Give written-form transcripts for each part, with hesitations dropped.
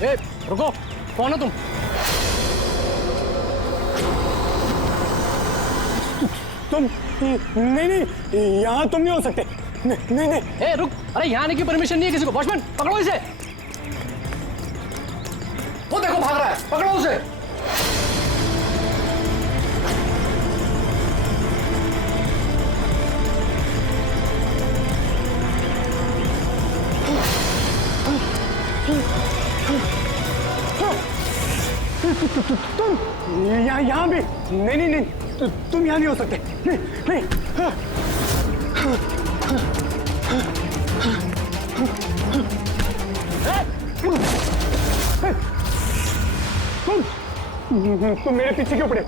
ए, रुको, कौन हो तुम? तुम नहीं नहीं, यहाँ तुम नहीं हो सकते। नहीं नहीं नहीं। ए, रुक, अरे यहाँ आने की परमिशन नहीं है किसी को। वॉचमैन, पकड़ो इसे। वो देखो भाग रहा है, पकड़ो उसे। तुम यहाँ भी नहीं नहीं नहीं, तुम यहाँ नहीं हो सकते। नहीं नहीं। तुम मेरे पीछे क्यों पड़े?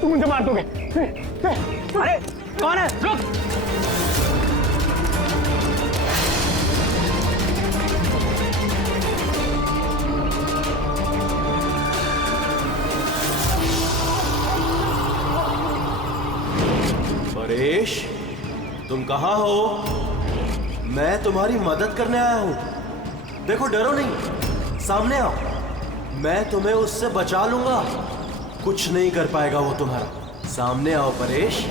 तुम मुझे मार दोगे। अरे कौन है? रुक। परेश, तुम कहाँ हो? मैं तुम्हारी मदद करने आया हूँ। देखो, डरो नहीं, सामने आओ। मैं तुम्हें उससे बचा लूंगा। कुछ नहीं कर पाएगा वो तुम्हारा। सामने आओ परेश।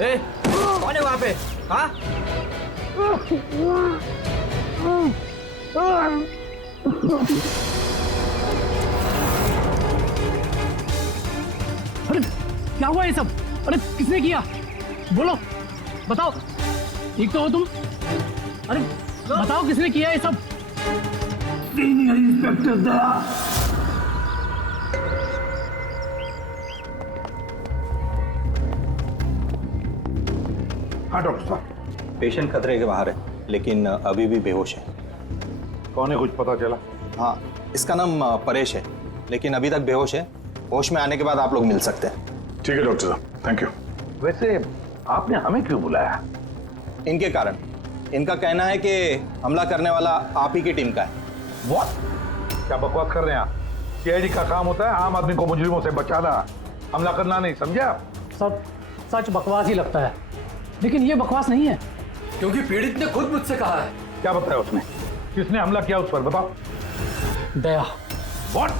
ए, कौन है वहां पे? हाँ? अरे क्या हुआ ये सब? अरे किसने किया? बोलो, बताओ। ठीक तो हो तुम? अरे बताओ किसने किया ये सब? इंस्पेक्टर दया। हाँ डॉक्टर साहब। पेशेंट खतरे के बाहर है, लेकिन अभी भी बेहोश है। कौन है, कुछ पता चला? हाँ, इसका नाम परेश है, लेकिन अभी तक बेहोश है। होश में आने के बाद आप लोग मिल सकते हैं। ठीक है डॉक्टर साहब, थैंक यू। वैसे आपने हमें क्यों बुलाया? इनके कारण। इनका कहना है कि हमला करने वाला आप ही की टीम का है। What? क्या बकवास कर रहे हैं आप? सीआईडी का काम होता है आम आदमी को मुजरिमों से बचाना, हमला करना नहीं, समझे आप? सब सच बकवास ही लगता है, लेकिन ये बकवास नहीं है, क्योंकि पीड़ित ने खुद मुझसे कहा है। क्या बताया उसने? किसने हमला किया उस पर, बताओ। दया। What?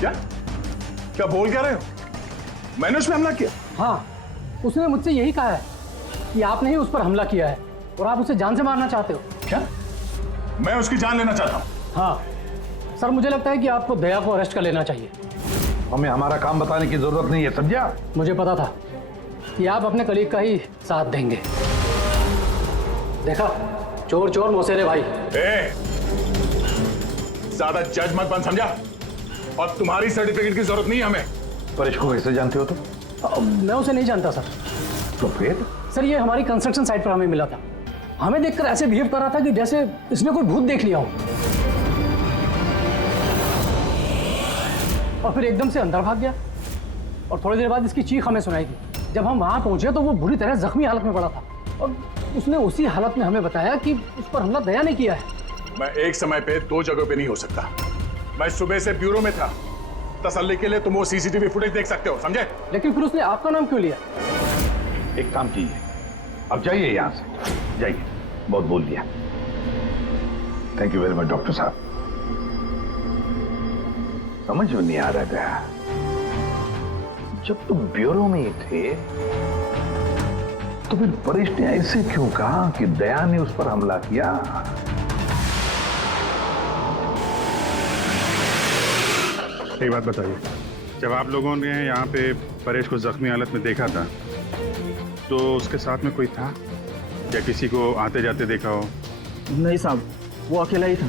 क्या क्या बोल क्या रहे हो? मैंने उसमें हमला किया? हाँ, उसने मुझसे यही कहा है कि आपने ही उस पर हमला किया है और आप उसे जान से मारना चाहते हो। क्या? मैं उसकी जान लेना चाहता हूँ? हाँ सर, मुझे लगता है कि आपको दया को अरेस्ट कर लेना चाहिए। हमें हमारा काम बताने की जरूरत नहीं है, समझे आप? मुझे पता था कि आप अपने कलीग का ही साथ देंगे। देखा, चोर चोर मौसेरे भाई। ज्यादा जज मत बन, समझा? और तुम्हारी सर्टिफिकेट की जरूरत नहीं है हमें। परेश को कैसे जानते हो तुम? मैं उसे नहीं जानता सर। तो फिर? सर, ये हमारी कंस्ट्रक्शन साइट पर हमें मिला था। हमें देखकर ऐसे बिहेव कर रहा था कि जैसे इसने कोई भूत देख लिया हो, और फिर एकदम से अंदर भाग गया। और थोड़ी देर बाद इसकी चीख हमें सुनाई दी। जब हम वहां पहुंचे तो वो बुरी तरह जख्मी हालत में पड़ा था, और उसने उसी हालत में हमें बताया कि उस पर हमला दया ने किया है। मैं एक समय पे दो जगह पे नहीं हो सकता। मैं सुबह से ब्यूरो में था। तसल्ली के लिए तुम वो सीसीटीवी फुटेज देख सकते हो, समझे? लेकिन फिर उसने आपका नाम क्यों लिया? एक काम कीजिए, अब जाइए यहाँ से, जाइए। बहुत बोल दिया। Thank you very much doctor साहब। समझ में नहीं आ रहा था, जब तुम ब्यूरो में ही थे तो फिर परेश ने ऐसे क्यों कहा कि दया ने उस पर हमला किया? एक बात बताइए, जब आप लोगों ने यहाँ पे परेश को जख्मी हालत में देखा था तो उसके साथ में कोई था या किसी को आते जाते देखा हो? नहीं साहब, वो अकेला ही था।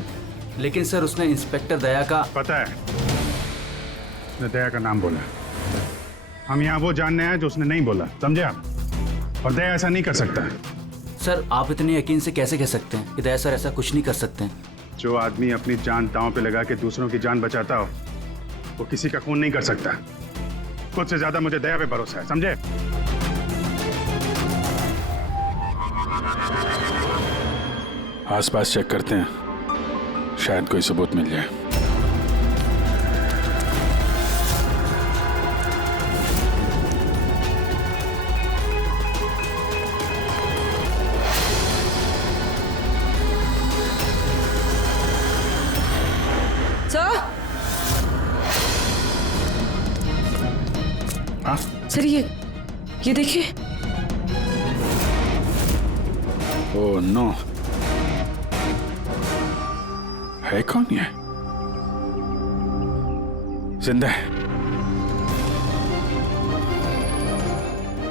लेकिन सर, उसने इंस्पेक्टर दया का पता है, उसने दया का नाम बोला। हम यहाँ वो जानने आए जो उसने नहीं बोला, समझे आप? और दया ऐसा नहीं कर सकता। सर आप इतने यकीन से कैसे कह सकते हैं कि दया सर ऐसा कुछ नहीं कर सकते हैं? जो आदमी अपनी जान दांव पे लगा के दूसरों की जान बचाता हो वो किसी का खून नहीं कर सकता। खुद से ज्यादा मुझे दया पे भरोसा है, समझे? आसपास चेक करते हैं, शायद कोई सबूत मिल जाए। सर ये देखिए। ओह नो, है कौन ये? जिंदा है।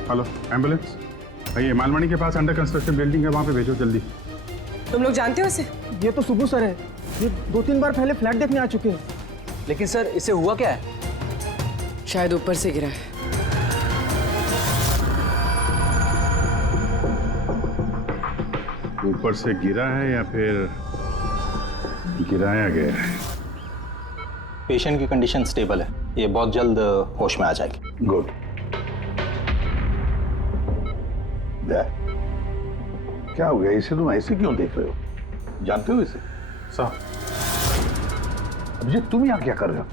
हेलो एम्बुलेंस, ये मालमणी के पास अंडर कंस्ट्रक्शन बिल्डिंग है, वहां पे भेजो जल्दी। तुम लोग जानते हो इसे? ये तो सुबह सर है, ये 2-3 बार पहले फ्लैट देखने आ चुके हैं। लेकिन सर इसे हुआ क्या है? शायद ऊपर से गिरा है। ऊपर से गिरा है या फिर गिराया गया है? पेशेंट की कंडीशन स्टेबल है, ये बहुत जल्द होश में आ जाएगी। गुड। क्या हो गया? इसे तुम ऐसे क्यों देख रहे हो? जानते हो इसे? साहब, अभिजीत तुम यहाँ क्या कर रहे हो?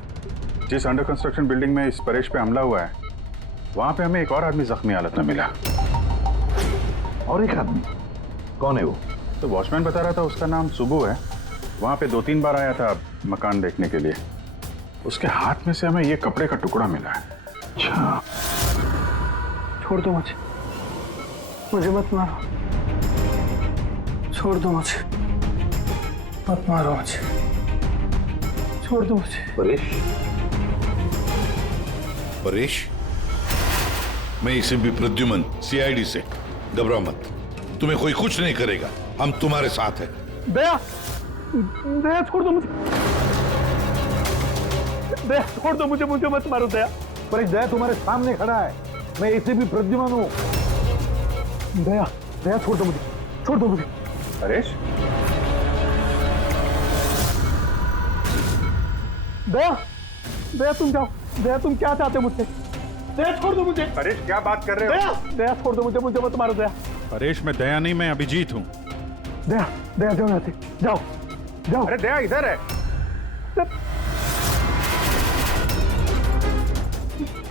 जिस अंडर कंस्ट्रक्शन बिल्डिंग में इस परेश पे हमला हुआ है, वहां पे हमें एक और आदमी जख्मी हालत में मिला। और एक आदमी? कौन है वो? तो वॉचमैन बता रहा था उसका नाम सुबू है, वहां पे 2-3 बार आया था मकान देखने के लिए। उसके हाथ में से हमें ये कपड़े का टुकड़ा मिला है। अच्छा, छोड़ दो मुझे मत मारो, छोड़ दो मुझे, मत मारो मुझे, छोड़ दो मुझे। परेश, परेश, मैं इसे भी प्रद्युमन सीआईडी से, घबराओ मत, तुम्हें कोई कुछ नहीं करेगा, हम तुम्हारे साथ हैं। दया, दया छोड़ दो मुझे, दया छोड़ दो मुझे, मुझे मत मारो दया। परेश दया तुम्हारे सामने खड़ा है, मैं इसे भी प्रद्युमन हूँ। दया, दया छोड़ दो मुझे, छोड़ दो मुझे। परेश, दया, दया तुम जाओ, दया तुम क्या चाहते हो मुझसे? दया छोड़ दो मुझे। परेश क्या बात कर रहे हो? दया, दया छोड़ दो मुझे, मुझे मत मारो दया। परेश मैं दया नहीं, मैं अभिजीत हूँ। दया, दया जाओ यहाँ से, जाओ, जाओ। अरे दया इधर है।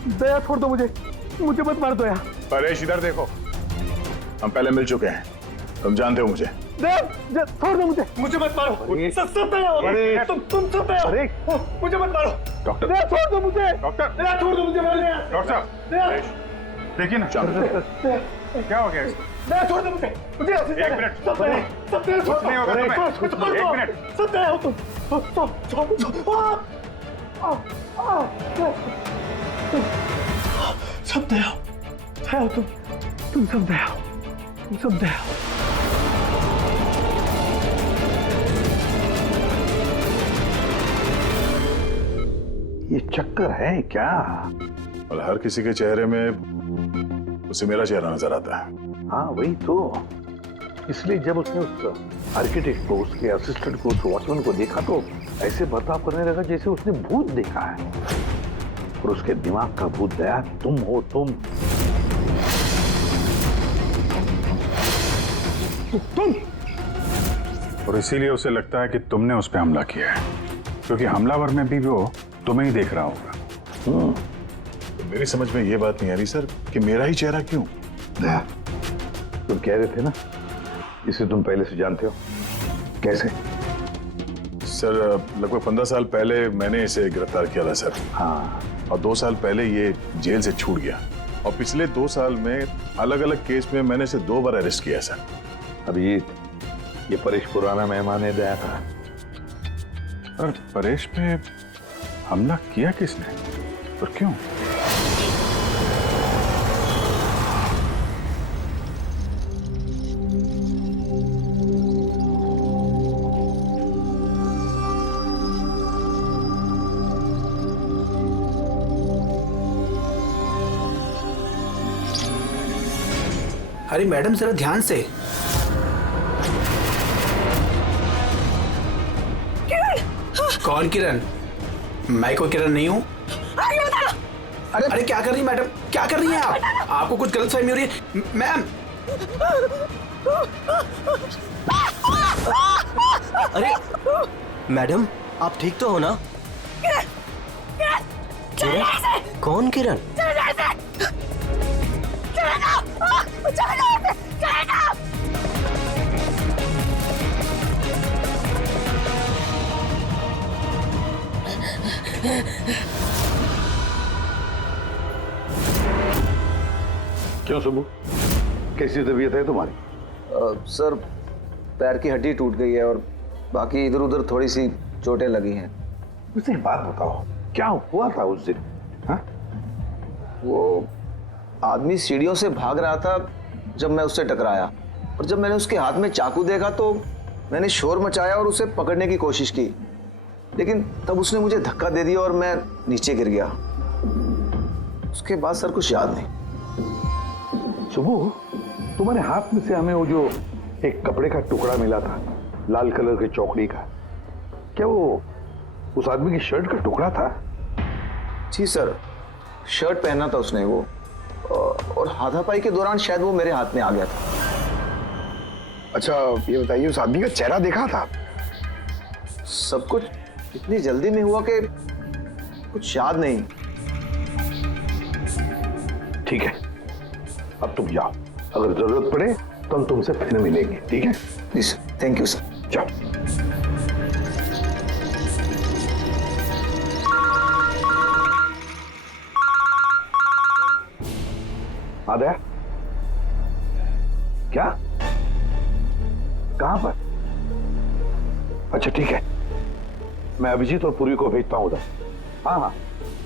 दया छोड़ दो मुझे, मुझे मत मार दो दया। परेश इधर देखो, हम पहले मिल चुके हैं, तुम जानते हो मुझे। दया छोड़ दो मुझे, मुझे मत मारो। सब दया हो, तुम सब दया हो, मुझे मत मारो। डॉक्टर, दया छोड़ दो मुझे, डॉक्टर, दया छोड़ दो मुझे। डॉक्टर साहब, परेश, देखिए ना क्या हो गया इसको? दया छोड़ दो मुझे, मुझे एक मिनट, सब दया, सब दया कुछ नहीं होगा तुम्हें, एक मिनट। सब दया हो तुम, सब दया हो तुम सब दया हो, तुम सब दया हो। ये चक्कर है क्या? और हर किसी के चेहरे में उसे मेरा चेहरा नजर आता है। हाँ वही तो, इसलिए जब उसने उस आर्किटेक्ट को, उसके असिस्टेंट को, उस वॉचमैन को देखा तो ऐसे बर्ताव करने लगा जैसे उसने भूत देखा है। और उसके दिमाग का भूत दया तुम हो, तुम। और इसीलिए उसे लगता है कि तुमने उस पर हमला किया है, क्योंकि हमलावर में भी वो तुम्हें ही देख रहा होगा। तो मेरी समझ में ये बात नहीं आ रही सर कि मेरा ही चेहरा क्यों? दया, तुम कह रहे थे ना इसे तुम पहले से जानते हो, कैसे? सर लगभग 15 साल पहले मैंने इसे गिरफ्तार किया था सर। हाँ, और 2 साल पहले ये जेल से छूट गया, और पिछले 2 साल में अलग अलग केस में मैंने इसे 2 बार अरेस्ट किया सर। अभिजीत, ये परेश पुराना मेहमान है दया का। पर परेश पे हमला किया किसने और क्यों? अरे मैडम जरा ध्यान से। कौन किरण? मैं कोई किरण नहीं हूँ। अरे क्या कर रही मैडम, क्या कर रही हैं आप? आपको कुछ गलतफहमी हो रही है मैम। अरे मैडम, आप ठीक तो हो ना? किरण? कौन किरण? क्यों सुबह, कैसी तबीयत है तुम्हारी? सर, पैर की हड्डी टूट गई है और बाकी इधर उधर थोड़ी सी चोटें लगी हैं। मुझे एक बात बताओ, क्या हुआ था उस दिन? हाँ? वो आदमी सीढ़ियों से भाग रहा था जब मैं उससे टकराया, और जब मैंने उसके हाथ में चाकू देखा तो मैंने शोर मचाया और उसे पकड़ने की कोशिश की, लेकिन तब उसने मुझे धक्का दे दिया और मैं नीचे गिर गया। उसके बाद सर कुछ याद नहीं। सुबह, तुम्हारे हाथ में से हमें वो जो एक कपड़े का टुकड़ा मिला था, लाल कलर की चौकड़ी का, क्या वो उस आदमी की शर्ट का टुकड़ा था? जी सर, शर्ट पहना था उसने वो, और हाथापाई के दौरान शायद वो मेरे हाथ में आ गया था। अच्छा ये बताइए, उस आदमी का चेहरा देखा था? सब कुछ इतनी जल्दी में हुआ कि कुछ याद नहीं। ठीक है, अब तुम जाओ, अगर जरूरत पड़े तो हम तुमसे फिर मिलेंगे, ठीक है? जी सर, थैंक यू सर। जाओ। आदया, क्या? कहां पर? अच्छा ठीक है, मैं अभिजीत और पूर्वी को भेजता हूं उधर। हाँ हाँ,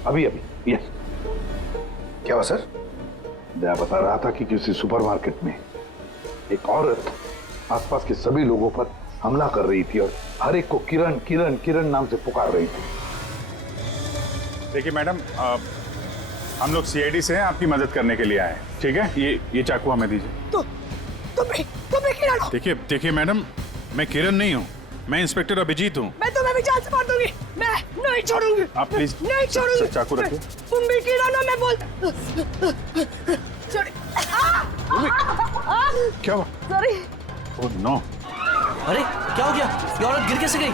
अभी अभी। यस। क्या हुआ सर? मैं बता रहा था कि किसी सुपरमार्केट में एक औरत आसपास के सभी लोगों पर हमला कर रही थी और हर एक को किरण किरण किरण नाम से पुकार रही थी। देखिए मैडम, हम लोग सीआईडी से हैं, आपकी मदद करने के लिए आए हैं, ठीक है? ये चाकू हमें दीजिए। तुम्हें किरण हो? देखिए मैडम, मैं किरण नहीं हूँ, मैं इंस्पेक्टर अभिजीत हूँ। मैं तुम्हें भी जान से मार दूंगी। मैं नहीं छोड़ूंगी। आप प्लीज नहीं छोड़ूंगी। चाकू रखिए। तुम भी किरण हो, मैं बोल। क्या हुआ? सॉरी। Oh no. अरे क्या हो गया? ये औरत गिर कैसे गई?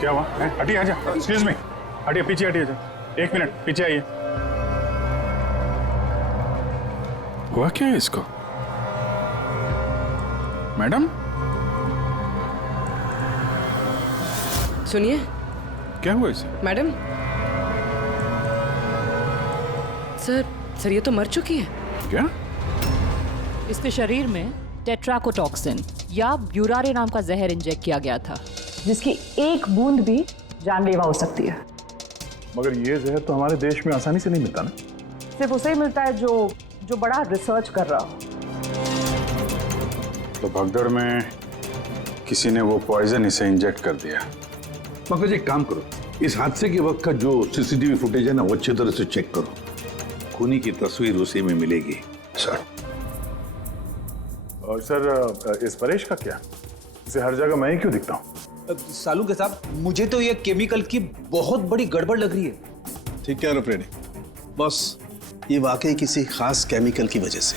क्या हुआ? हटिए, आजा। एक्सक्यूज मी, हटिए, पीछे हटिए। एक मिनट पीछे आइए। हुआ क्या है इसको? मैडम सुनिए। क्या हुआ इसे? मैडम, सर ये तो मर चुकी है। क्या? इसके शरीर में टेट्राकोटॉक्सिन या ब्यूरारे नाम का जहर इंजेक्ट किया गया था, जिसकी एक बूंद भी जानलेवा हो सकती है। मगर ये जहर तो हमारे देश में आसानी से नहीं मिलता ना? सिर्फ उसे ही मिलता है जो बड़ा रिसर्च कर रहा हो। तो भगदड़ में किसी ने वो पॉइजन इसे इंजेक्ट कर दिया। मगर एक काम करो, इस हादसे के वक्त का जो सीसीटीवी फुटेज है ना, वो अच्छी तरह से चेक करो। खूनी की तस्वीर उसी में मिलेगी। सर। और सर, इस परेश का क्या? इसे हर जगह मैं ही क्यों दिखता हूँ? सालू के साहब, मुझे तो ये केमिकल की बहुत बड़ी गड़बड़ लग रही है। ठीक कह रहे फ्रेडी बॉस, ये वाकई किसी खास केमिकल की वजह से,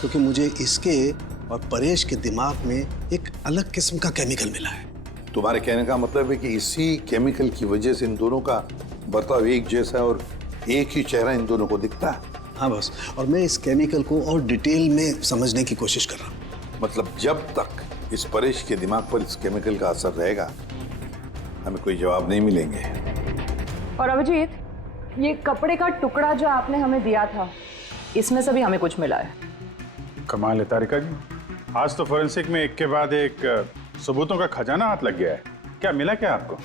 क्योंकि मुझे इसके और परेश के दिमाग में एक अलग किस्म का केमिकल मिला है। तुम्हारे कहने का मतलब है कि इसी केमिकल की वजह से इन दोनों का बर्ताव एक जैसा है और एक ही चेहरा इन दोनों को दिखता है। हाँ बॉस, और मैं इस केमिकल को और डिटेल में समझने की कोशिश कर रहा हूँ। मतलब जब तक इस परेश के दिमाग पर इस केमिकल का असर रहेगा, हमें कोई जवाब नहीं मिलेंगे। और अभिजीत, ये कपड़े का टुकड़ा जो आपने हमें दिया था, इसमें से भी हमें कुछ मिला है। कमाल है तारिका जी, आज तो फोरेंसिक में एक के बाद एक सबूतों का खजाना हाथ लग गया है। क्या मिला क्या आपको?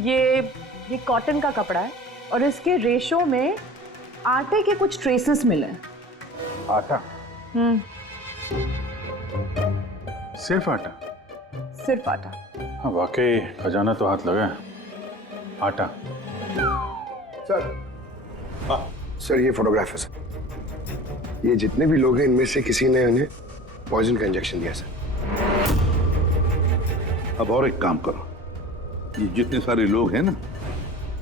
ये कॉटन का कपड़ा है और इसके रेशों में आटे के कुछ ट्रेसेस मिले। आटा? सिर्फ आटा? सिर्फ आटा। हाँ वाकई खजाना तो हाथ लगा है। आटा। सर ये फोटोग्राफ है सर। ये जितने भी लोग हैं इनमें से किसी ने उन्हें पॉइजन का इंजेक्शन दिया सर। अब और एक काम करो, ये जितने सारे लोग हैं ना,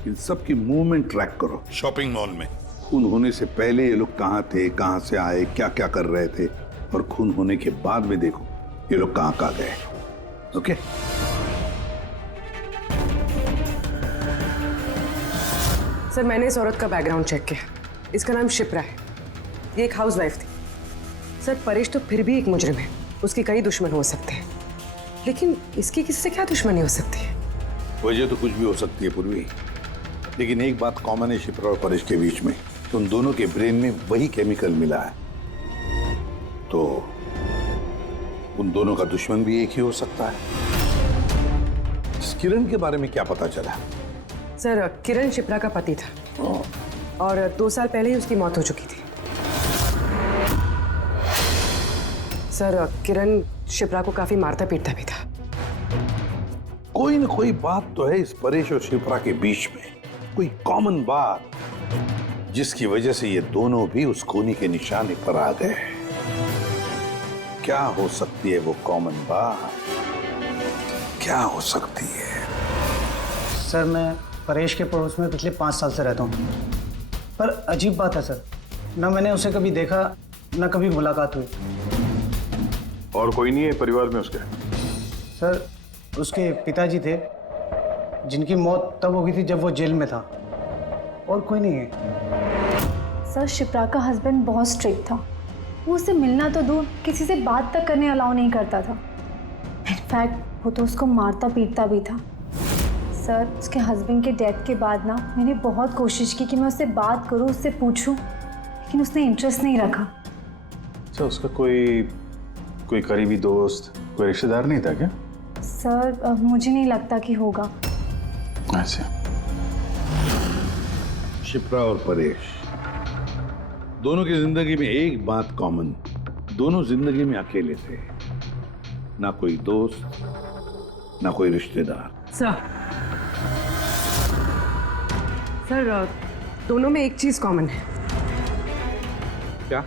इन सब की मूवमेंट ट्रैक करो शॉपिंग मॉल में। खून होने से पहले ये लोग कहाँ थे, कहाँ से आए, क्या क्या कर रहे थे, और खून होने के बाद में देखो ये लोग कहाँ गए। ओके? सर, मैंने इस औरत का बैकग्राउंड चेक किया। इसका नाम शिप्रा है। ये एक हाउसवाइफ थी। सर, परेश तो फिर भी एक मुजरिम है, उसके कई दुश्मन हो सकते हैं, लेकिन इसकी किससे क्या दुश्मनी हो सकती है? वजह तो कुछ भी हो सकती है पूर्वी, लेकिन एक बात कॉमन है शिप्रा और परेश के बीच में, उन दोनों के ब्रेन में वही केमिकल मिला है, तो उन दोनों का दुश्मन भी एक ही हो सकता है। इस किरण के बारे में क्या पता चला? सर, किरण शिप्रा का पति था और 2 साल पहले ही उसकी मौत हो चुकी थी। सर, किरण शिप्रा को काफी मारता पीटता भी था। कोई ना कोई बात तो है इस परेश और शिप्रा के बीच में, कोई कॉमन बात, जिसकी वजह से ये दोनों भी उस खूनी के निशाने पर आ गए। क्या हो सकती है वो कॉमन बात? क्या हो सकती है? सर, मैं परेश के पड़ोस में पिछले 5 साल से रहता हूँ, पर अजीब बात है सर, ना मैंने उसे कभी देखा, ना कभी मुलाकात हुई। और कोई नहीं है परिवार में उसके? सर, उसके पिताजी थे, जिनकी मौत तब हो गई थी जब वो जेल में था, और कोई नहीं है। सर, शिप्रा का हस्बैंड बहुत स्ट्रिक्ट था। वो उससे मिलना तो दूर, किसी से बात तक करने अलाउ नहीं करता था। इनफैक्ट वो तो उसको मारता पीटता भी था। सर, उसके हस्बैंड के डेथ के बाद ना मैंने बहुत कोशिश की कि मैं उससे बात करूं, उससे पूछूं, लेकिन उसने इंटरेस्ट नहीं रखा। अच्छा, उसका कोई करीबी दोस्त, कोई रिश्तेदार नहीं था क्या? सर, मुझे नहीं लगता कि होगा। अच्छा। शिप्रा और परेश दोनों की जिंदगी में एक बात कॉमन, दोनों जिंदगी में अकेले थे, ना कोई दोस्त, ना कोई रिश्तेदार। सर, दोनों में एक चीज कॉमन है। क्या?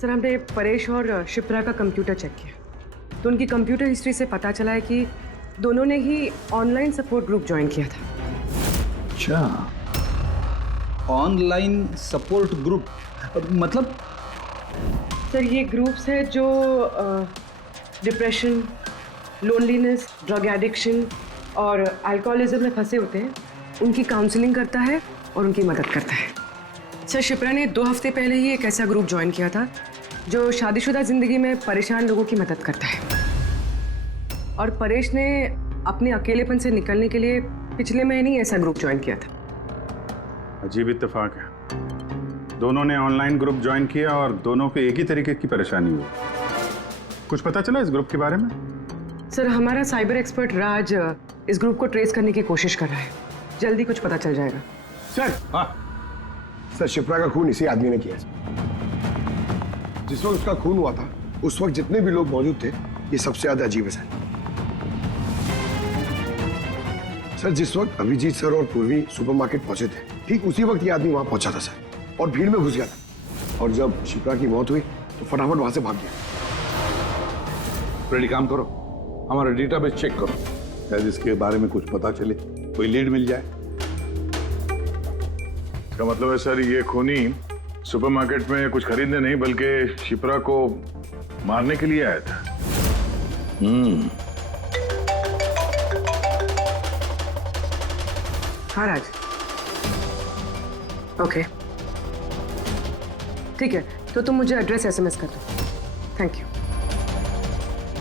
सर, हमने परेश और शिप्रा का कंप्यूटर चेक किया, तो उनकी कंप्यूटर हिस्ट्री से पता चला है कि दोनों ने ही ऑनलाइन सपोर्ट ग्रुप ज्वाइन किया था। अच्छा, ऑनलाइन सपोर्ट ग्रुप मतलब? सर, ये ग्रुप्स है जो डिप्रेशन, लोनलीनेस, ड्रग एडिक्शन और अल्कोहलिज्म में फंसे होते हैं, उनकी काउंसलिंग करता है और उनकी मदद करता है। सर, शिप्रा ने 2 हफ्ते पहले ही एक ऐसा ग्रुप ज्वाइन किया था जो शादीशुदा जिंदगी में परेशान लोगों की मदद करता है, और परेश ने अपने अकेलेपन से निकलने के लिए पिछले महीने ही ऐसा ग्रुप ज्वाइन किया था। अजीब इत्तेफाक है, दोनों ने ऑनलाइन ग्रुप ज्वाइन किया और दोनों को एक ही तरीके की परेशानी हुई। कुछ पता चला इस ग्रुप के बारे में? सर, हमारा साइबर एक्सपर्ट राज इस ग्रुप को ट्रेस करने की कोशिश कर रहा है, जल्दी कुछ पता चल जाएगा। सर, हाँ सर, शिप्रा का खून इसी आदमी ने किया। जिस वक्त उसका खून हुआ था, उस वक्त जितने भी लोग मौजूद थे, ये सबसे ज्यादा अजीब है सर। जिस वक्त अभिजीत सर और पूर्वी सुपरमार्केट पहुंचे थे, ठीक उसी वक्त ये आदमी वहां पहुंचा था सर, और भीड़ में घुस गया था, और जब शिप्रा की मौत हुई तो फटाफट वहां से भाग गया। रेडी, काम करो, हमारा डेटाबेस चेक करो, शायद इसके बारे में कुछ पता चले, कोई लीड मिल जाए। इसका मतलब है सर, ये खूनी सुपरमार्केट में कुछ खरीदने नहीं बल्कि शिप्रा को मारने के लिए आया था। हाँ राज, ओके, ठीक है, तो तुम मुझे एड्रेस SMS कर दो। Thank you.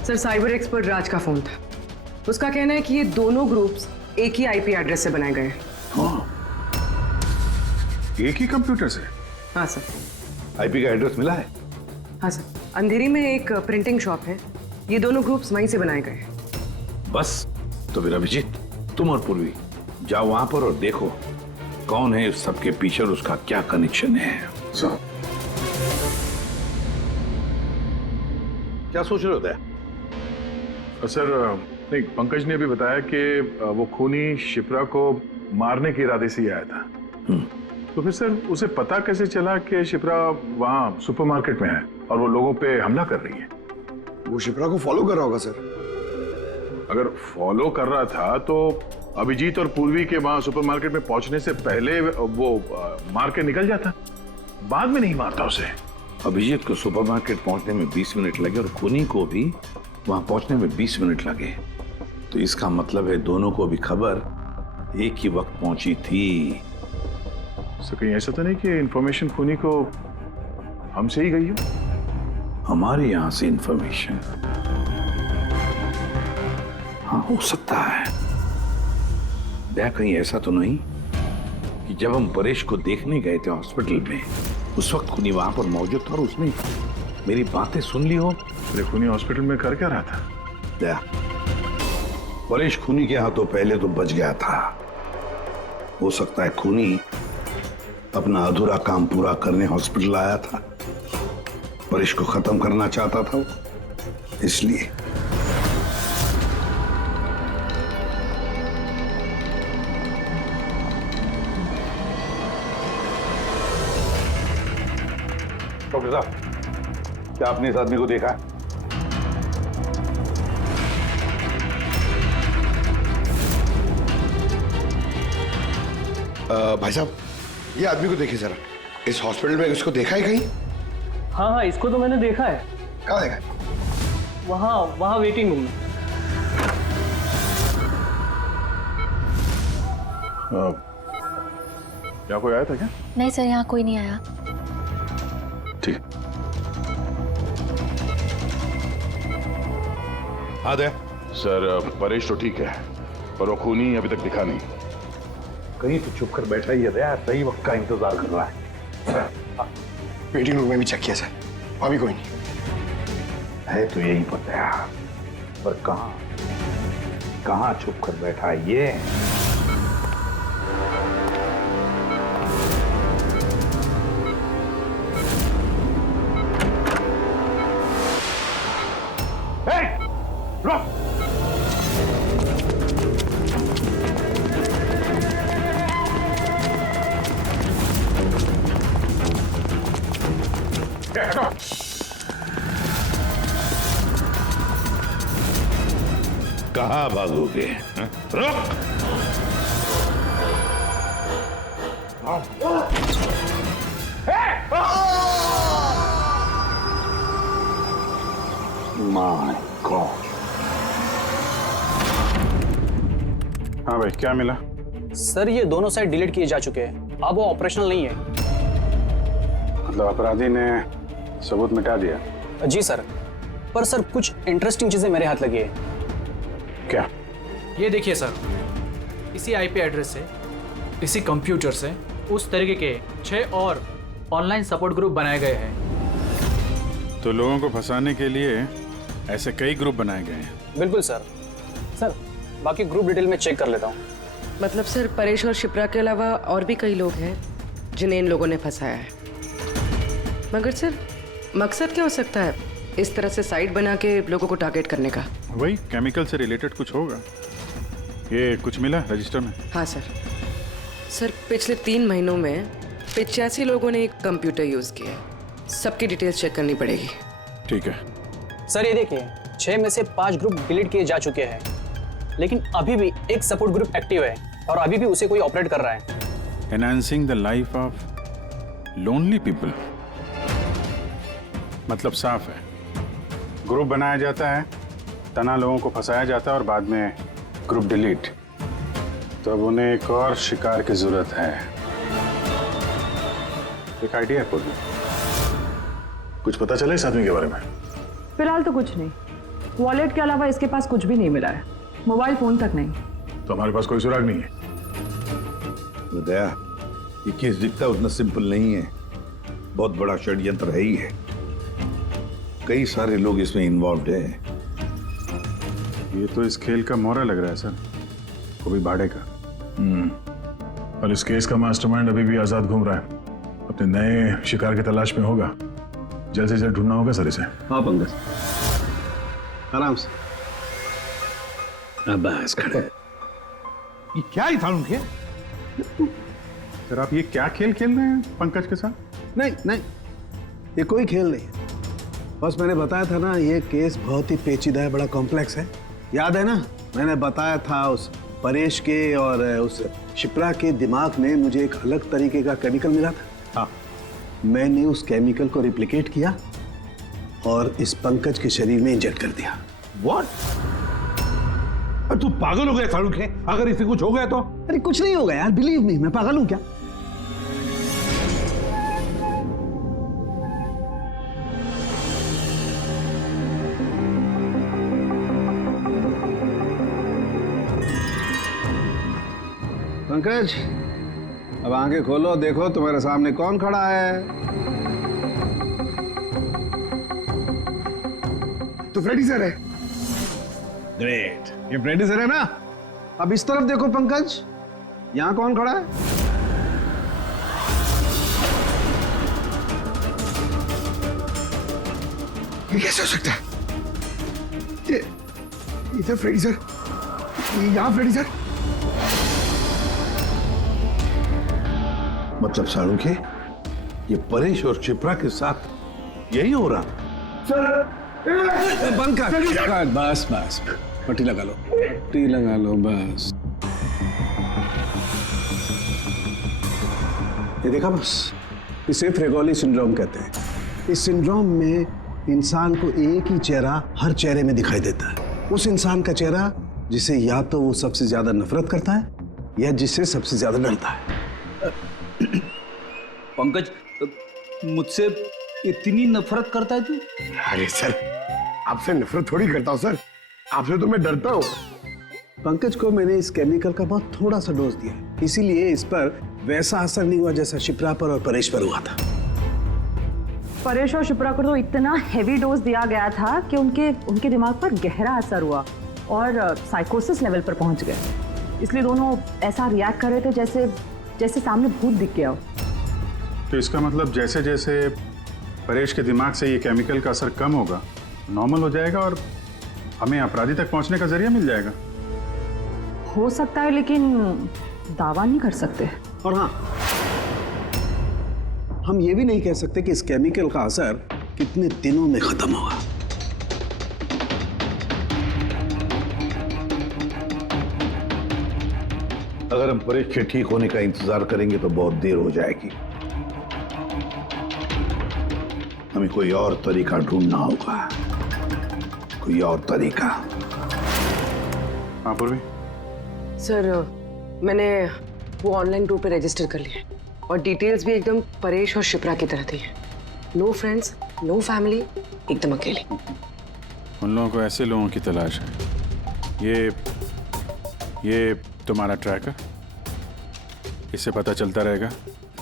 Sir, cyber expert Raj का फोन था, उसका कहना है कि ये दोनों ग्रुप्स एक ही IP एड्रेस से बनाए गए हैं। एक ही कंप्यूटर से? हाँ सर। IP का एड्रेस मिला है? हाँ सर, अंधेरी में एक प्रिंटिंग शॉप है, ये दोनों ग्रुप्स वहीं से बनाए गए हैं। बस, तो फिर अभिजीत, तुम और पूर्वी जाओ वहां पर और देखो कौन है इस सबके पीछे और उसका क्या कनेक्शन है। सर, क्या सोच रहे होते हैं? सर, नहीं, पंकज ने अभी बताया कि वो खूनी शिप्रा को मारने के इरादे से ही आया था। तो फिर सर, उसे पता कैसे चला कि शिप्रा वहां सुपरमार्केट में है और वो लोगों पे हमला कर रही है? वो शिप्रा को फॉलो कर रहा होगा सर। अगर फॉलो कर रहा था तो अभिजीत और पूर्वी के वहां सुपरमार्केट में पहुंचने से पहले वो मार के निकल जाता, बाद में नहीं मारता उसे। अभिजीत को सुपरमार्केट पहुंचने में 20 मिनट लगे और खूनी को भी वहां पहुंचने में 20 मिनट लगे, तो इसका मतलब है दोनों को भी खबर एक ही वक्त पहुंची थी। तो कहीं ऐसा तो नहीं कि इंफॉर्मेशन खूनी को हमसे ही गई हो? हमारे यहां से इंफॉर्मेशन? हाँ, हो सकता है। क्या कहीं ऐसा तो नहीं कि जब हम परेश को देखने गए थे हॉस्पिटल में, उस वक्त खूनी वहां पर मौजूद था और उसने मेरी बातें सुन ली हो? अरे खूनी हॉस्पिटल में कर क्या रहा था? क्या परेश खूनी के हाथों पहले तो बच गया था। हो सकता है खूनी अपना अधूरा काम पूरा करने हॉस्पिटल आया था, परेश को खत्म करना चाहता था इसलिए। डॉक्टर साहब, क्या आपने इस आदमी को देखा? भाई साहब, ये आदमी को देखिए जरा, इस हॉस्पिटल में इसको देखा है कहीं? हाँ हाँ, इसको तो मैंने देखा है। कहाँ देखा है? वहाँ वेटिंग रूम में। यहाँ कोई आया था क्या? नहीं सर, यहाँ कोई नहीं आया। ठीक। हाँ दे सर, परेश तो ठीक है पर वो खूनी अभी तक दिखा नहीं। कहीं तो छुप कर बैठा ही है दया, सही वक्त का इंतजार कर रहा है। वेटिंग रूम में भी चेक किया सर, वहां भी कोई नहीं है। तो यही पता है, पर कहाँ छुप कर बैठा है ये? कहाँ भागोगे? रुक! My God! हाँ भाई, क्या मिला? सर, ये दोनों साइड डिलीट किए जा चुके हैं, अब वो ऑपरेशनल नहीं है। मतलब अपराधी ने सबूत मिटा दिया? जी सर, पर सर कुछ इंटरेस्टिंग चीजें मेरे हाथ लगी है। क्या? ये देखिए सर, इसी आईपी एड्रेस से, इसी कंप्यूटर से उस तरीके के 6 और ऑनलाइन सपोर्ट ग्रुप बनाए गए हैं। तो लोगों को फंसाने के लिए ऐसे कई ग्रुप बनाए गए हैं? बिल्कुल सर। सर, बाकी ग्रुप डिटेल में चेक कर लेता हूँ। मतलब सर, परेश और शिप्रा के अलावा और भी कई लोग हैं जिन्हें इन लोगों ने फंसाया है। मगर सर, मकसद क्या हो सकता है इस तरह से साइट बना के लोगों को टारगेट करने का? वही केमिकल से रिलेटेड कुछ होगा। ये कुछ मिला रजिस्टर में? हाँ सर। सर, पिछले 3 महीनों में 85 लोगों ने एक कंप्यूटर यूज किया है। सबकी डिटेल्स चेक करनी पड़ेगी। ठीक है सर, ये देखिए, 6 में से 5 ग्रुप डिलीट किए जा चुके हैं, लेकिन अभी भी एक सपोर्ट ग्रुप एक्टिव है और अभी भी उसे कोई ऑपरेट कर रहा है। Enhancing the life of lonely people, मतलब साफ है, ग्रुप बनाया जाता है, तना लोगों को फंसाया जाता है और बाद में ग्रुप डिलीट। तो अब उन्हें एक और शिकार की जरूरत है। एक आइडिया है पूरी? कुछ पता चला इस आदमी के बारे में? फिलहाल तो कुछ नहीं। वॉलेट के अलावा इसके पास कुछ भी नहीं मिला है, मोबाइल फोन तक नहीं। तो हमारे पास कोई सुराग नहीं है? दया, ये केस दिखता उतना सिंपल नहीं है, बहुत बड़ा षड्यंत्र है ही है। कई सारे लोग इसमें इन्वॉल्व है। ये तो इस खेल का मोहरा लग रहा है सर, वो भी भाड़े का। और इस केस का मास्टरमाइंड अभी भी आजाद घूम रहा है, अपने नए शिकार की तलाश में होगा। जल्द से जल्द ढूंढना होगा सर इसे। हाँ पंकज, आराम से। बस खड़े। ये क्या ही था उनके? सर, आप ये क्या खेल खेल रहे हैं पंकज के साथ? नहीं नहीं, ये कोई खेल नहीं है। बस मैंने बताया था ना, ये केस बहुत ही पेचीदा है, बड़ा कॉम्प्लेक्स है। याद है ना मैंने बताया था उस परेश के और उस शिप्रा के दिमाग में मुझे एक अलग तरीके का केमिकल मिला था। हाँ, मैंने उस केमिकल को रिप्लिकेट किया और इस पंकज के शरीर में इंजेक्ट कर दिया। What? तू पागल हो गया शाहरुख है? अगर इसे कुछ हो गया तो? अरे कुछ नहीं होगा यार, बिलीव मी, मैं पागल हूं क्या? पंकज, अब आंखें खोलो, देखो तुम्हारे सामने कौन खड़ा है। तो फ्रेडी सर है। ग्रेट, ये फ्रेडी सर है ना? अब इस तरफ देखो पंकज, यहां कौन खड़ा है? ये कैसे हो सकता है? ये इधर फ्रेडी सर, यहाँ फ्रेडी सर। मतलब शाहरुख है, ये परेश और शिप्रा के साथ यही हो रहा? बंद कर। बस बस, पट्टी लगा लो, पट्टी लगा लो, बस। ये देखा बस, इसे फ्रेगोली सिंड्रोम कहते हैं। इस सिंड्रोम में इंसान को एक ही चेहरा हर चेहरे में दिखाई देता है। उस इंसान का चेहरा जिसे या तो वो सबसे ज्यादा नफरत करता है या जिससे सबसे ज्यादा डरता है। पंकज, मुझसे इतनी नफरत करता है तू? अरे सर, आपसे नफरत थोड़ी करता हूँ सर, आपसे तो मैं डरता हूँ। पंकज को मैंने इस केमिकल का बहुत थोड़ा सा डोज दिया, इसीलिए इस पर वैसा असर नहीं हुआ जैसा शिप्रा पर और परेश पर हुआ था। परेश और शिप्रा को तो इतना हैवी डोज दिया गया था कि उनके दिमाग पर गहरा असर हुआ और साइकोसिस लेवल पर पहुंच गए। इसलिए दोनों ऐसा रिएक्ट कर रहे थे जैसे सामने भूत दिख गया हो। तो इसका मतलब जैसे जैसे परेश के दिमाग से ये केमिकल का असर कम होगा, नॉर्मल हो जाएगा और हमें अपराधी तक पहुंचने का जरिया मिल जाएगा। हो सकता है, लेकिन दावा नहीं कर सकते। और हाँ, हम ये भी नहीं कह सकते कि इस केमिकल का असर कितने दिनों में खत्म होगा। अगर हम परेश के ठीक होने का इंतजार करेंगे तो बहुत देर हो जाएगी। हमें कोई और तरीका ढूंढना होगा, कोई और तरीका। हाँ पूर्वी। सर, मैंने वो ऑनलाइन ग्रुप पे रजिस्टर कर लिया है और डिटेल्स भी एकदम परेश और शिप्रा की तरह थी। नो फ्रेंड्स, नो फैमिली, एकदम अकेले। उन लोगों को ऐसे लोगों की तलाश है। ये तुम्हारा ट्रैकर, इससे पता चलता रहेगा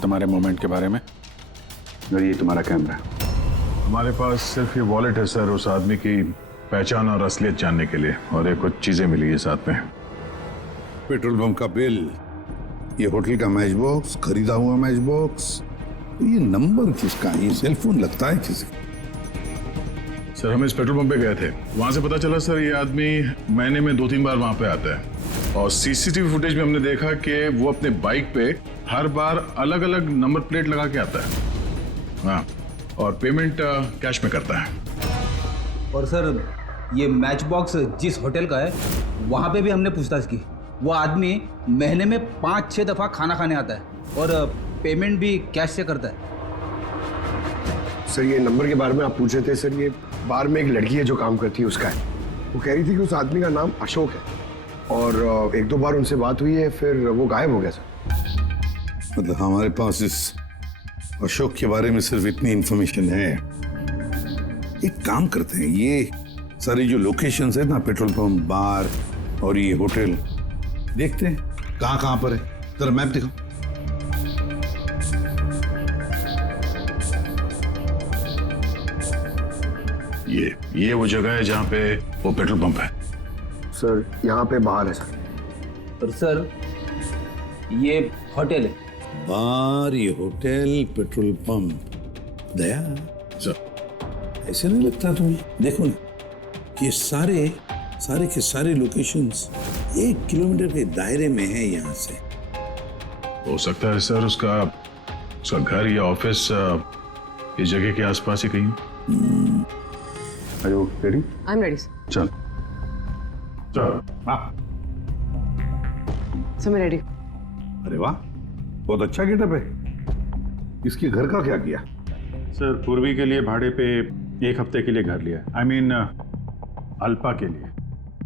तुम्हारे मूवमेंट के बारे में। और ये तुम्हारा कैमरा। हमारे पास सिर्फ ये वॉलेट है सर, उस आदमी की पहचान और असलियत जानने के लिए, और ये कुछ चीजें मिली है साथ में। पेट्रोल पंप का बिल, ये होटल का मैच बॉक्स, खरीदा हुआ मैच बॉक्स, तो ये नंबर किसका है? ये सेलफोन लगता है किसी? सर हम इस पेट्रोल पंप पे गए थे, वहां से पता चला सर ये आदमी महीने में 2-3 बार वहां पे आता है। और सीसीटीवी फुटेज में हमने देखा कि वो अपने बाइक पे हर बार अलग अलग नंबर प्लेट लगा के आता है। हाँ, और पेमेंट कैश में करता है। और सर ये मैच बॉक्स जिस होटल का है वहाँ पे भी हमने पूछताछ की। वो आदमी महीने में 5-6 दफ़ा खाना खाने आता है और पेमेंट भी कैश से करता है। सर, ये नंबर के बारे में आप पूछ रहे थे। सर, ये बार में एक लड़की है जो काम करती है, उसका है। वो कह रही थी कि उस आदमी का नाम अशोक है और 1-2 बार उनसे बात हुई है, फिर वो गायब हो गया सर। मतलब हमारे पास इस अशोक के बारे में सिर्फ इतनी इंफॉर्मेशन है। एक काम करते हैं, ये सारी जो लोकेशंस है ना, पेट्रोल पंप, बार और ये होटल, देखते हैं कहाँ पर है। जरा मैप दिखाओ। ये वो जगह है जहाँ पे वो पेट्रोल पंप है। सर, यहाँ पे बाहर है सर। और सर ये होटल है। बार, ये होटल, पेट्रोल पंप। दया सर, ऐसे नहीं लगता तुम्हें? देखो ना, ये सारे के सारे लोकेशंस 1 किलोमीटर के दायरे में है यहाँ से। हो सकता है सर उसका घर या ऑफिस इस जगह के आसपास ही कहीं। Are you ready? I'm ready. चल चलो। हाँ। सर मैं रेडी। अरे वाह, बहुत अच्छा गेटअप है। इसके घर का क्या किया? सर पूर्वी के लिए भाड़े पे 1 हफ्ते के लिए घर लिया। I mean, अल्पा के लिए।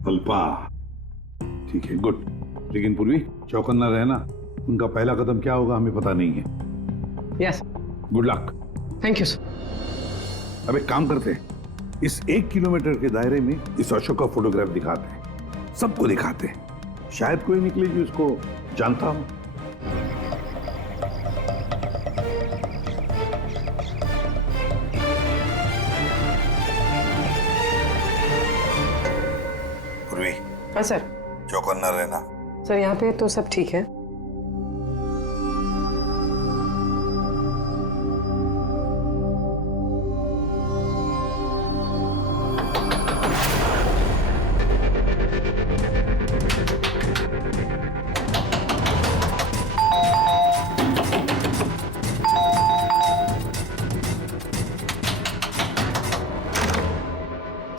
अल्पा, ठीक है, गुड। लेकिन पूर्वी, चौकन्ना रहना। उनका पहला कदम क्या होगा हमें पता नहीं है। Yes. Good luck. Thank you sir. अब एक काम करते हैं, इस 1 किलोमीटर के दायरे में इस अशोक का फोटोग्राफ दिखाते हैं, सबको दिखाते हैं। शायद कोई निकले जो इसको जानता हो। पूर्वी। हाँ सर। चौकन्ना रहना। सर यहाँ पे तो सब ठीक है।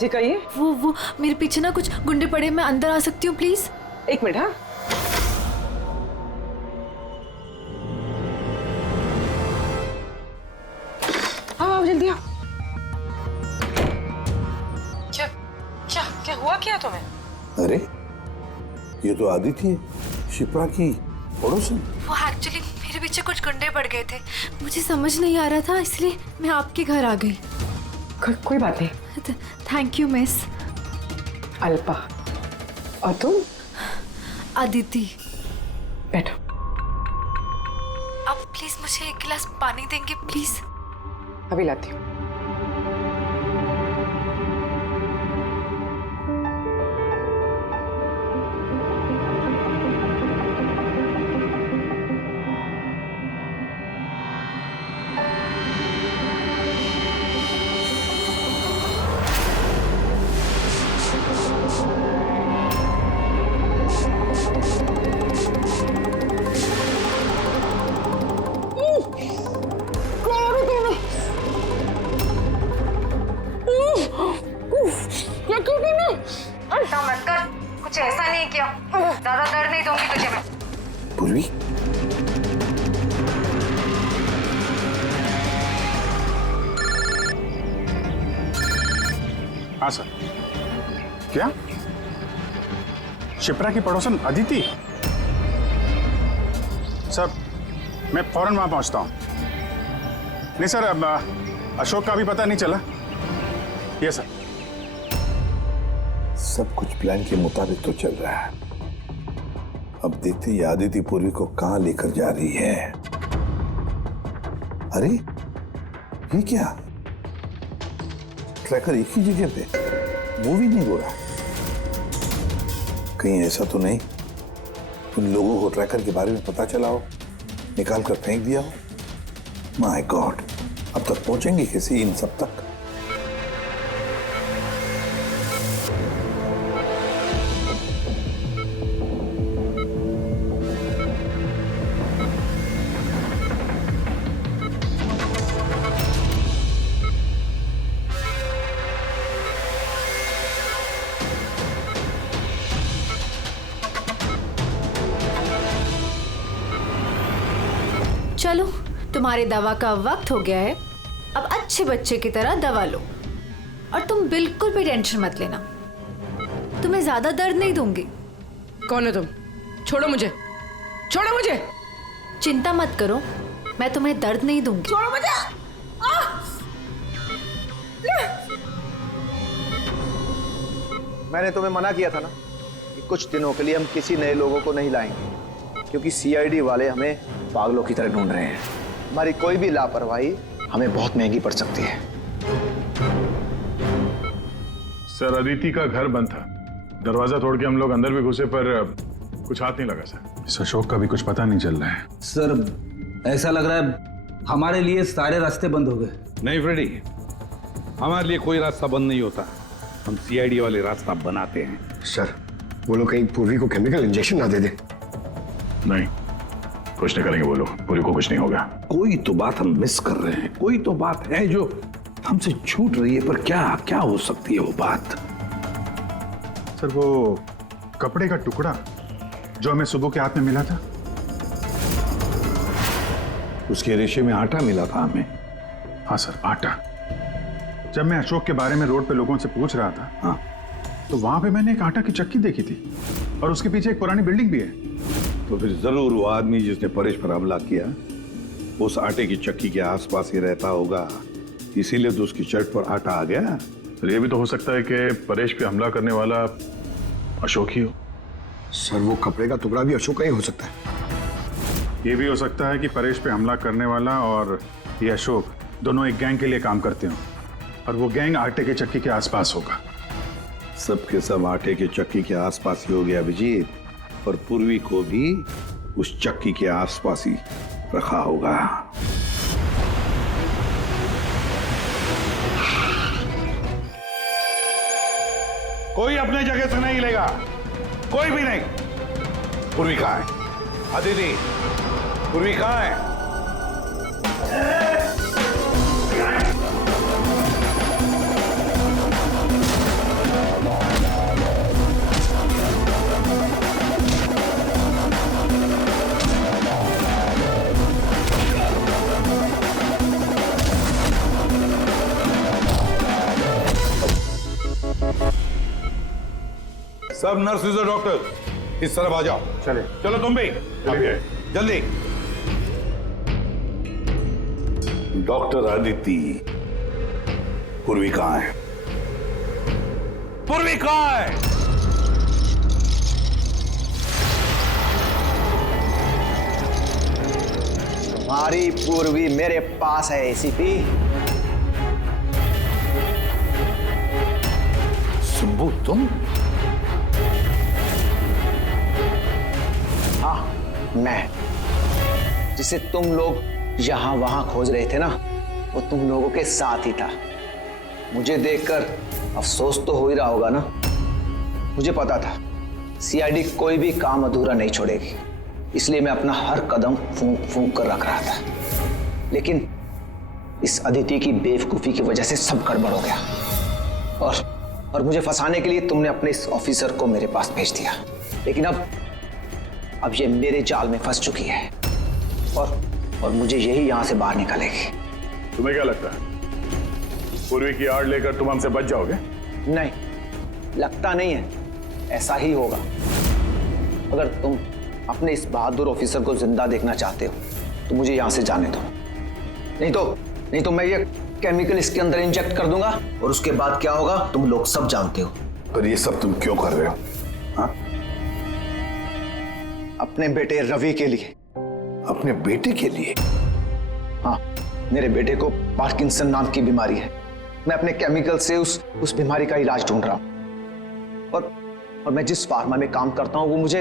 जी कहिए। वो मेरे पीछे ना कुछ गुंडे पड़े, मैं अंदर आ सकती हूँ प्लीज? 1 मिनट। हाँ हाँ जल्दी आओ। क्या क्या क्या हुआ क्या तुम्हें? अरे ये तो आदिति है, शिप्रा की पड़ोसन। वो एक्चुअली मेरे पीछे कुछ गुंडे पड़ गए थे, मुझे समझ नहीं आ रहा था, इसलिए मैं आपके घर आ गई। कोई बात नहीं। Thank you miss. अल्पा। और तुम? अदिति। बैठो। अब प्लीज मुझे 1 गिलास पानी देंगे प्लीज? अभी लाती हूँ। कुछ ऐसा नहीं किया, ज्यादा दर्द नहीं दूंगी तुझे मैं। पूर्वी, हाँ सर। क्या शिप्रा की पड़ोसन अदिति? सर मैं फौरन वहां पहुंचता हूं। नहीं सर, अब अशोक का भी पता नहीं चला। ये सर। सब कुछ प्लान के मुताबिक तो चल रहा है। अब देखते हैं आदिति पूर्वी को कहां लेकर जा रही है। अरे ये क्या, ट्रैकर एक ही जगह पे मूवी नहीं हो रहा? कहीं ऐसा तो नहीं उन लोगों को ट्रैकर के बारे में पता चला हो, निकाल कर फेंक दिया हो? माय गॉड, अब तक पहुंचेंगे कैसे इन सब तक? चलो, तुम्हारे दवा का वक्त हो गया है। अब अच्छे बच्चे की तरह दवा लो और तुम बिल्कुल भी टेंशन मत लेना, तुम्हें ज्यादा दर्द नहीं दूंगी। कौन है तुम? छोड़ो मुझे, छोड़ो मुझे। चिंता मत करो, मैं तुम्हें दर्द नहीं दूंगी। छोड़ो मुझे। मैंने तुम्हें मना किया था ना कि कुछ दिनों के लिए हम किसी नए लोगों को नहीं लाएंगे, क्योंकि सीआईडी वाले हमें पागलों की तरह ढूंढ रहे हैं। हमारी कोई भी लापरवाही हमें बहुत महंगी पड़ सकती है। सर अदिति का घर बंद था, दरवाजा तोड़ के हम लोग अंदर भी घुसे पर कुछ हाथ नहीं लगा सर। इस अशोक का भी कुछ पता नहीं चल रहा है। सर ऐसा लग रहा है हमारे लिए सारे रास्ते बंद हो गए। नहीं फ्रेडी, हमारे लिए कोई रास्ता बंद नहीं होता, हम सीआईडी वाले रास्ता बनाते हैं। सर वो लोग कहीं पूर्वी को केमिकल इंजेक्शन ना दे दे। नहीं, कुछ नहीं करेंगे वो लोग, पूरी को कुछ नहीं होगा। कोई तो बात हम मिस कर रहे हैं, कोई तो बात है जो हमसे छूट रही है, पर क्या क्या हो सकती है वो बात? सर वो कपड़े का टुकड़ा जो हमें सुबह के हाथ में मिला था? उसके रेशे में आटा मिला था हमें। हाँ सर, आटा। जब मैं अशोक के बारे में रोड पे लोगों से पूछ रहा था, हाँ, तो वहां पे मैंने एक आटा की चक्की देखी थी और उसके पीछे एक पुरानी बिल्डिंग भी है। तो फिर जरूर वो आदमी जिसने परेश पर हमला किया उस आटे की चक्की के आसपास ही रहता होगा, इसीलिए तो उसकी शर्ट पर आटा आ गया। तो ये भी तो हो सकता है कि परेश पे हमला करने वाला अशोक ही हो। सर वो कपड़े का टुकड़ा भी अशोक का ही हो सकता है। ये भी हो सकता है कि परेश पे हमला करने वाला और ये अशोक दोनों एक गैंग के लिए काम करते हो और वो गैंग आटे के चक्की के आसपास होगा। सबके सब आटे के चक्की के आसपास ही हो गया अभिजीत, और पूर्वी को भी उस चक्की के आसपास ही रखा होगा। कोई अपने जगह से नहीं लेगा, कोई भी नहीं। पूर्वी कहाँ है? अदिति, पूर्वी कहाँ है? सब नर्सेज और डॉक्टर इस तरफ आ जाओ। चले, चलो तुम भी जल्दी। डॉक्टर अदिति, पूर्वी कहाँ है? पूर्वी कहाँ है? तुम्हारी पूर्वी मेरे पास है एसीपी। सुंबू तुम? हाँ, मैं जिसे तुम लोग यहां वहां खोज रहे थे ना, वो तुम लोगों के साथ ही था। मुझे देखकर अफसोस तो हो ही रहा होगा ना। मुझे पता था सीआईडी कोई भी काम अधूरा नहीं छोड़ेगी, इसलिए मैं अपना हर कदम फूंक फूंक कर रख रहा था। लेकिन इस अदिति की बेवकूफी की वजह से सब गड़बड़ हो गया और मुझे फंसाने के लिए तुमने अपने इस ऑफिसर को मेरे पास भेज दिया। लेकिन अब ये मेरे जाल में फंस चुकी है और मुझे यही यहां से बाहर निकालेगी। तुम्हें क्या लगता है पूर्वी की आड़ लेकर तुम हमसे बच जाओगे? नहीं, लगता नहीं है, ऐसा ही होगा। अगर तुम अपने इस बहादुर ऑफिसर को जिंदा देखना चाहते हो तो मुझे यहां से जाने दो, नहीं तो मैं ये केमिकल इसके अंदर इंजेक्ट कर दूंगा और उसके बाद क्या होगा तुम लोग सब जानते हो। पर ये सब तुम क्यों कर रहे हो? हाँ? अपने बेटे रवि के लिए। अपने बेटे के लिए? हाँ, मेरे बेटे को पार्किंसन नाम की बीमारी है। मैं अपने केमिकल से उस बीमारी का इलाज ढूंढ रहा हूं और मैं जिस फार्मा में काम करता हूं वो मुझे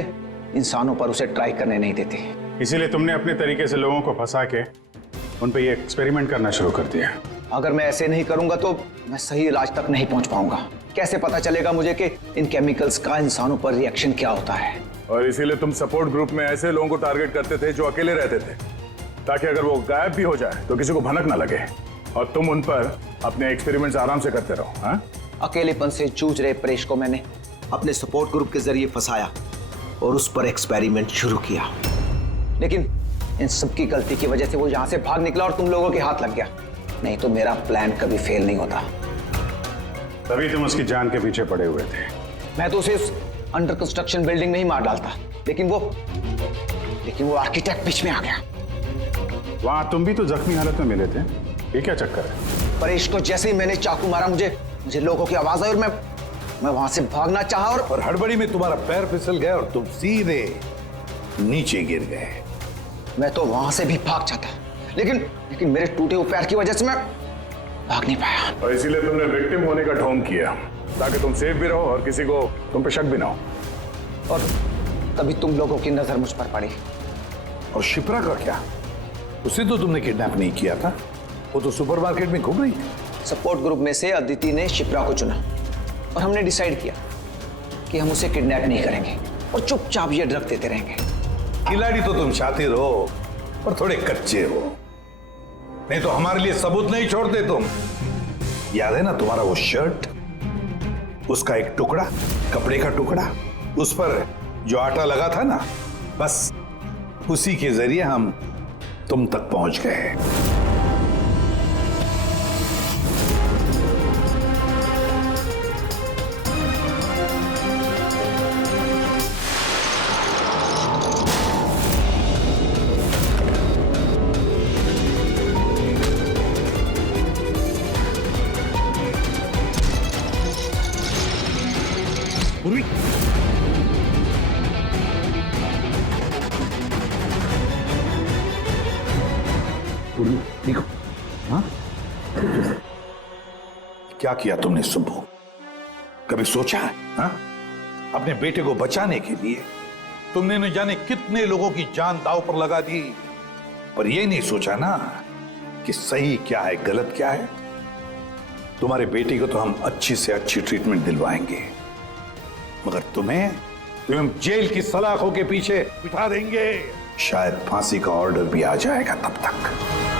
इंसानों पर उसे ट्राई करने नहीं देती। इसीलिए तुमने अपने तरीके से लोगों को फंसा के उन पे ये एक्सपेरिमेंट करना शुरू कर दिया। अगर मैं ऐसे नहीं करूंगा तो मैं सही इलाज तक नहीं पहुंच पाऊंगा। कैसे पता चलेगा मुझे कि इन केमिकल्स का इंसानों पर रिएक्शन क्या होता है? और इसीलिए तुम सपोर्ट ग्रुप में ऐसे लोगों को टारगेट करते थे जो अकेले रहते थे, ताकि अगर वो गायब भी हो जाए तो किसी को भनक ना लगे और तुम उन पर अपने एक्सपेरिमेंट्स आराम से करते रहो। हाँ? अकेलेपन से जूझ रहे परेश को मैंने अपने सपोर्ट ग्रुप के जरिए फंसाया और उस पर एक्सपेरिमेंट शुरू किया। लेकिन इन सबकी गलती की वजह से वो यहां से भाग निकला और तुम लोगों के हाथ लग गया। नहीं तो मेरा प्लान कभी फेल नहीं होता। तभी तुम उसकी जान के पीछे पड़े हुए थे। मैं तो उसे उस अंडर कंस्ट्रक्शन बिल्डिंग में ही मार डालता, लेकिन वो आर्किटेक्ट बीच में आ गया। वहां तुम भी तो जख्मी हालत में मिले थे, ये क्या चक्कर है? परेश को जैसे ही मैंने चाकू मारा मुझे लोगों की आवाज आई और मैं वहां से भागना चाहा और हड़बड़ी में तुम्हारा पैर फिसल गया और तुम सीधे नीचे गिर गए। मैं तो वहां से भी भाग जाता, लेकिन मेरे टूटे हुए पैर की वजह से मैं भाग नहीं पाया। और इसीलिए तुमने विक्टिम होने का ढोंग किया ताकि तुम सेफ भी रहो और किसी को तुम पे शक भी ना हो। और तभी तुम लोगों की नजर मुझ पर पड़ी। और शिप्रा का क्या? उसे तो तुमने किडनैप नहीं किया था, वो तो सुपरमार्केट में घूम रही थी। सपोर्ट ग्रुप में से अदिति ने शिप्रा को चुना और हमने डिसाइड किया कि हम उसे किडनैप नहीं करेंगे और चुपचाप ये ड्रग देते रहेंगे। खिलाड़ी तो तुम शातिर हो और थोड़े कच्चे हो, नहीं तो हमारे लिए सबूत नहीं छोड़ते तुम। याद है ना तुम्हारा वो शर्ट, उसका एक टुकड़ा, कपड़े का टुकड़ा, उस पर जो आटा लगा था ना, बस उसी के जरिए हम तुम तक पहुंच गए। पूर्वी, पूर्वी देखो। हाँ, क्या किया तुमने सुब्बू? कभी सोचा है? हाँ? अपने बेटे को बचाने के लिए तुमने न जाने कितने लोगों की जान दांव पर लगा दी, पर यह नहीं सोचा ना कि सही क्या है, गलत क्या है। तुम्हारे बेटे को तो हम अच्छी से अच्छी ट्रीटमेंट दिलवाएंगे, मगर तुम्हें जेल की सलाखों के पीछे बिठा देंगे। शायद फांसी का ऑर्डर भी आ जाएगा तब तक।